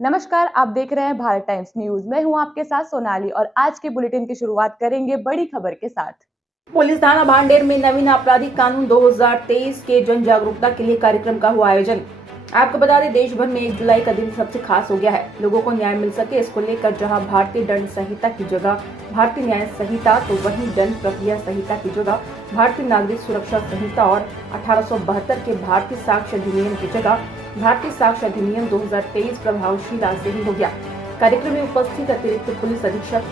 नमस्कार, आप देख रहे हैं भारत टाइम्स न्यूज। मैं हूं आपके साथ सोनाली और आज के बुलेटिन की शुरुआत करेंगे बड़ी खबर के साथ। पुलिस थाना भांडेर में नवीन आपराधिक कानून 2023 के जन जागरूकता के लिए कार्यक्रम का हुआ आयोजन। आपको बता दें, देश भर में 1 जुलाई का दिन सबसे खास हो गया है। लोगों को न्याय मिल सके, इसको लेकर जहां भारतीय दंड संहिता की जगह भारतीय न्याय संहिता, तो वहीं दंड प्रक्रिया संहिता की जगह भारतीय नागरिक सुरक्षा संहिता और 1872 के भारतीय साक्ष्य अधिनियम की जगह भारतीय साक्ष्य अधिनियम 2023 प्रभावशील आज से ही हो गया। कार्यक्रम में उपस्थित अतिरिक्त पुलिस अधीक्षक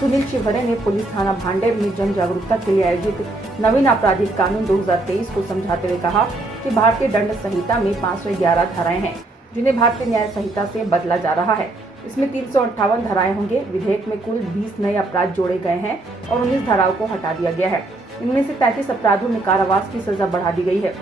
सुनील शिवहरे ने पुलिस थाना भांडेर में जन जागरूकता के लिए आयोजित नवीन आपराधिक कानून 2023 को समझाते हुए कहा कि भारतीय दंड संहिता में 511 धाराएं हैं, जिन्हें भारतीय न्याय संहिता से बदला जा रहा है। इसमें 358 धाराएं होंगे। विधेयक में कुल 20 नए अपराध जोड़े गए हैं और 19 धाराओं को हटा दिया गया है। इनमें से 33 अपराधों में कारावास की सजा बढ़ा दी गई है,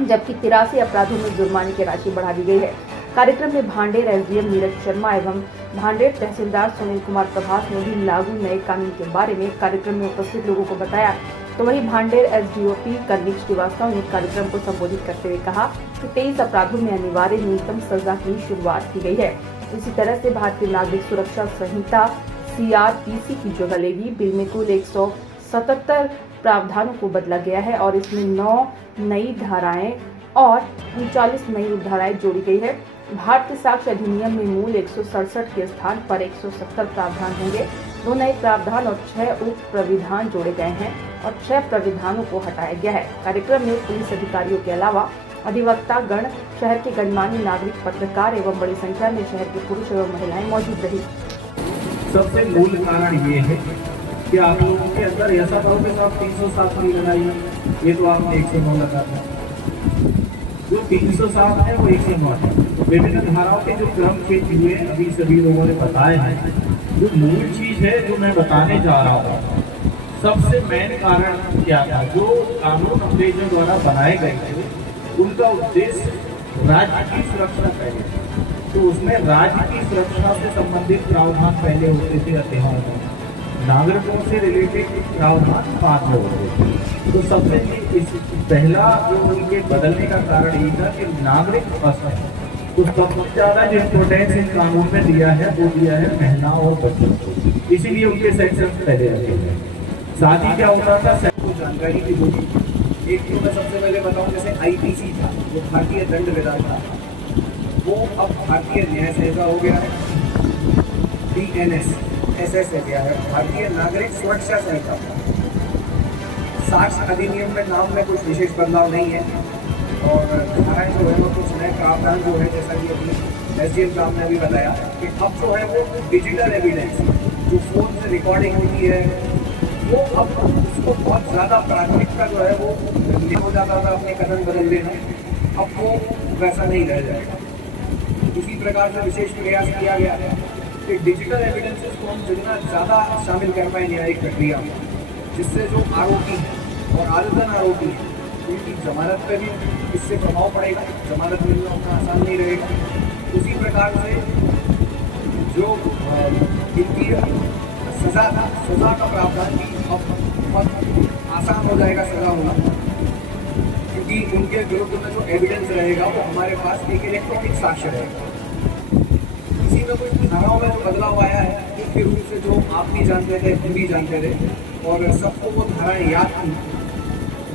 जबकि 83 अपराधों में जुर्माने की राशि बढ़ा दी गई है। कार्यक्रम में भांडेर एसडीएम नीरज शर्मा एवं भांडेर तहसीलदार सुनील कुमार प्रभास ने भी लागू नए कानून के बारे में कार्यक्रम में उपस्थित लोगों को बताया। तो वहीं भांडेर एसडीओपी कर्णिक श्रीवास्तव ने कार्यक्रम को संबोधित करते हुए कहा कि 23 अपराधों में अनिवार्य न्यूनतम सजा की शुरुआत की गई है। इसी तरह से भारतीय नागरिक सुरक्षा संहिता CRPC की जगह लेगी। बिल में कुल 177 प्रावधानों को बदला गया है और इसमें 9 नई धाराएं और 39 नई धाराएं जोड़ी गई है। भारतीय साक्ष्य अधिनियम में मूल 167 के स्थान पर 170 प्रावधान होंगे। 2 नए प्रावधान और 6 उप प्रविधान जोड़े गए हैं और 6 प्रविधानों को हटाया गया है। कार्यक्रम में पुलिस अधिकारियों के अलावा अधिवक्ता गण, शहर के गणमान्य नागरिक, पत्रकार एवं बड़ी संख्या में शहर के पुरुष एवं महिलाएं मौजूद रही। सबसे मूल कारण ये है कि आप लोगों के अंदर ऐसा करो कि साहब 307 नहीं लगाई है, ये तो आपने 109 लगा था। जो 307 है वो 109 है। विभिन्न धाराओं के जो क्रम चेंज हुए अभी सभी लोगों ने बताए हैं। जो मूल चीज है जो मैं बताने जा रहा हूँ, सबसे मेन कारण क्या था? जो कानून अंग्रेजों द्वारा बनाए गए थे उनका उद्देश्य राज्य की सुरक्षा पहले, तो उसमें राज्य की सुरक्षा से संबंधित प्रावधान पहले होते थे अध्यायों में, नागरिकों से रिलेटेड प्रावधान बाद में होते थे। तो सबसे पहला जो उनके बदलने का कारण ये था कि नागरिक फर्स्ट, तो सबसे ज्यादा जो इम्पोर्टेंस इन कानून में दिया है वो दिया है महिला और बच्चों को, इसीलिए उनके सेक्शन पहले रखे हैं। साथ ही क्या होता था, सबको जानकारी की होगी। एक तो मैं सबसे पहले बताऊं, जैसे IPC था जो भारतीय दंड विधान था, वो अब भारतीय न्याय संहिता हो गया है। DNSS हो गया है, भारतीय नागरिक सुरक्षा संहिता। साक्ष्य अधिनियम में नाम में कुछ विशेष बदलाव नहीं है और धाराएं जो है वो कुछ नए प्रावधान जो है, जैसा कि अपनी SDM साहब ने भी बताया कि अब जो है वो डिजिटल एविडेंस जो फोन से रिकॉर्डिंग होती है वो अब उसको बहुत ज़्यादा प्राथमिकता जो है वो हो जाता था अपने कदम बदल देना, अब वो वैसा नहीं रह जाएगा। इसी प्रकार से विशेष प्रयास किया गया है कि डिजिटल एविडेंसेस को हम जितना ज़्यादा शामिल कर पाए न्यायिक प्रक्रिया में, जिससे जो आरोपी हैं और आवेदन आरोपी हैं उनकी जमानत पे भी इससे प्रभाव पड़ेगा, जमानत मिलना उतना आसान नहीं रहेगा। उसी प्रकार से जो इनकी सजा था, सजा का प्रावधान भी अब बहुत आसान हो जाएगा सजा होना, क्योंकि उनके विरुद्ध में जो एविडेंस रहेगा वो हमारे पास एक इलेक्ट्रॉनिक साक्ष्य रहेगा। इसी में कुछ धाराओं में जो बदलाव आया है, मुख्य रूप से जो आप भी जानते थे, हम भी जानते थे और सबको वो धाराएं याद थी,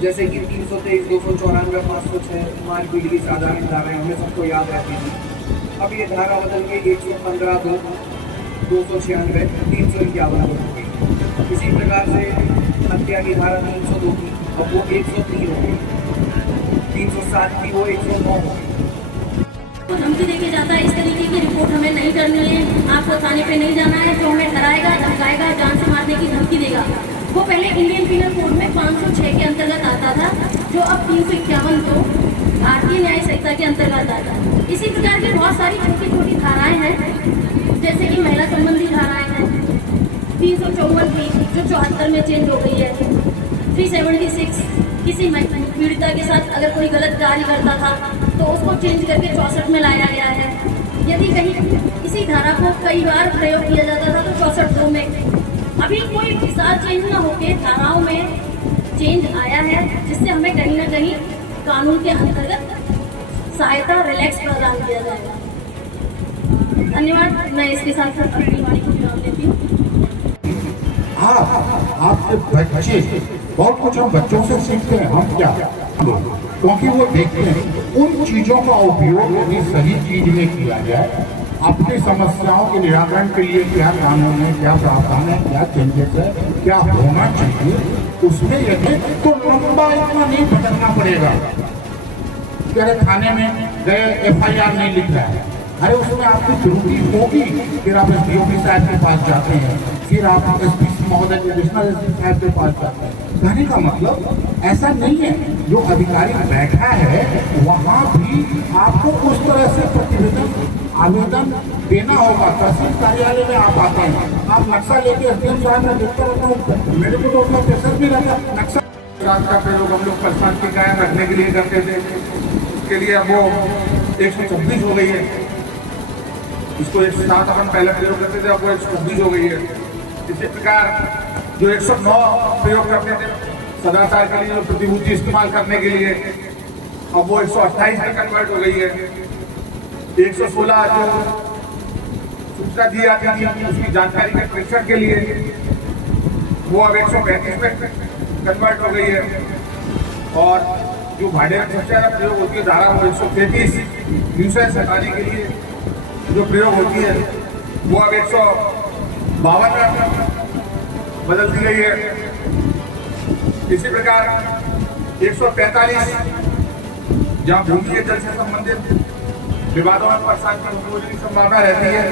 जैसे कि 323, 294, 506 मारपीट की साधारण धाराएं हमें सबको याद रहती थी। अब ये धारा बदल के 115, 296, 351 हो गई। इसी प्रकार से हत्या की धारा 302 की अब वो 103 हो गई, 307 की वो 109 हो गई। तो धमकी देके जाता है, इस तरीके की रिपोर्ट हमें नहीं करनी है, आपको थाने पे नहीं जाना है, जो हमें डराएगा, धमकाएगा, जान से मारने की धमकी देगा। वो पहले इंडियन पीनल कोड में 506 के अंतर्गत आता था, जो अब 351 को भारतीय न्याय संहिता के अंतर्गत आता है। इसी प्रकार की बहुत सारी छोटी छोटी धाराएं हैं, जैसे कि महिला संबंधी धाराएं हैं। 354 की जो 74 में चेंज हो गई है। 376 किसी पीड़िता के साथ अगर कोई गलत कार्य करता था तो उसको चेंज करके 64 में लाया गया है। यदि कहीं इसी धारा को कई बार प्रयोग किया जाता था तो 64 में। अभी कोई विस्तार चेंज न होके धाराओं में चेंज आया है जिससे हमें कहीं ना कहीं कानून के अंतर्गत सहायता रिलैक्स प्रदान किया जाएगा। धन्यवाद। मैं इसके साथ साथ अपनी वाणी को विराम देती हूँ। आपके बच्चे बहुत कुछ हम बच्चों से सीखते हैं, हम क्या, क्योंकि वो देखते हैं उन चीजों का उपयोग यदि सही चीज में किया जाए, अपनी समस्याओं के निराकरण के लिए क्या कानून है, क्या प्रावधान है, क्या चेंजेस है, क्या होना चाहिए, उसमें यदि तो लंबा इतना नहीं भटकना पड़ेगा। तेरे थाने में गए FIR नहीं लिख रहा है, अरे उसमें आपकी त्रुटि होगी, फिर आप SDO साहब के पास जाते हैं, फिर आप SP महोदय एडिशनल SP साहब के पास जाते हैं। कहने का मतलब ऐसा नहीं है, जो अधिकारी बैठा है वहाँ भी आपको उस तरह से आवेदन देना होगा। तहसील कार्यालय में आप आते हैं, आप नक्शा लेके SDM साहब में देखता रहता हूँ, मेरे को तो उतना प्रेशर भी रहता। नक्शा का प्रयोग हम लोग शांति कायम रखने के लिए करते थे, उसके लिए अब वो 126 हो गई है। इसको 107 अपन पहले प्रयोग करते थे, अब वो 126 हो गई है। इसी प्रकार जो 109 प्रयोग करते थे सदाचार के लिए, प्रतिभूति इस्तेमाल करने के लिए, अब वो 128 में कन्वर्ट हो गई है। 116 जो सूचना दी जाती थी उसकी जानकारी के परीक्षण के लिए, वो अब 135 में कन्वर्ट हो गई है। और जो भाड़े में सबसे ज्यादा प्रयोग होती है धारा, वो 133 न्यूसेंस हटाने के लिए जो प्रयोग होती है, वो अब 152 में बदल दी गई है। इसी प्रकार 145 जहाँ भूमि के जल से संबंधित विवादों में परेशान की संभावना रहती है,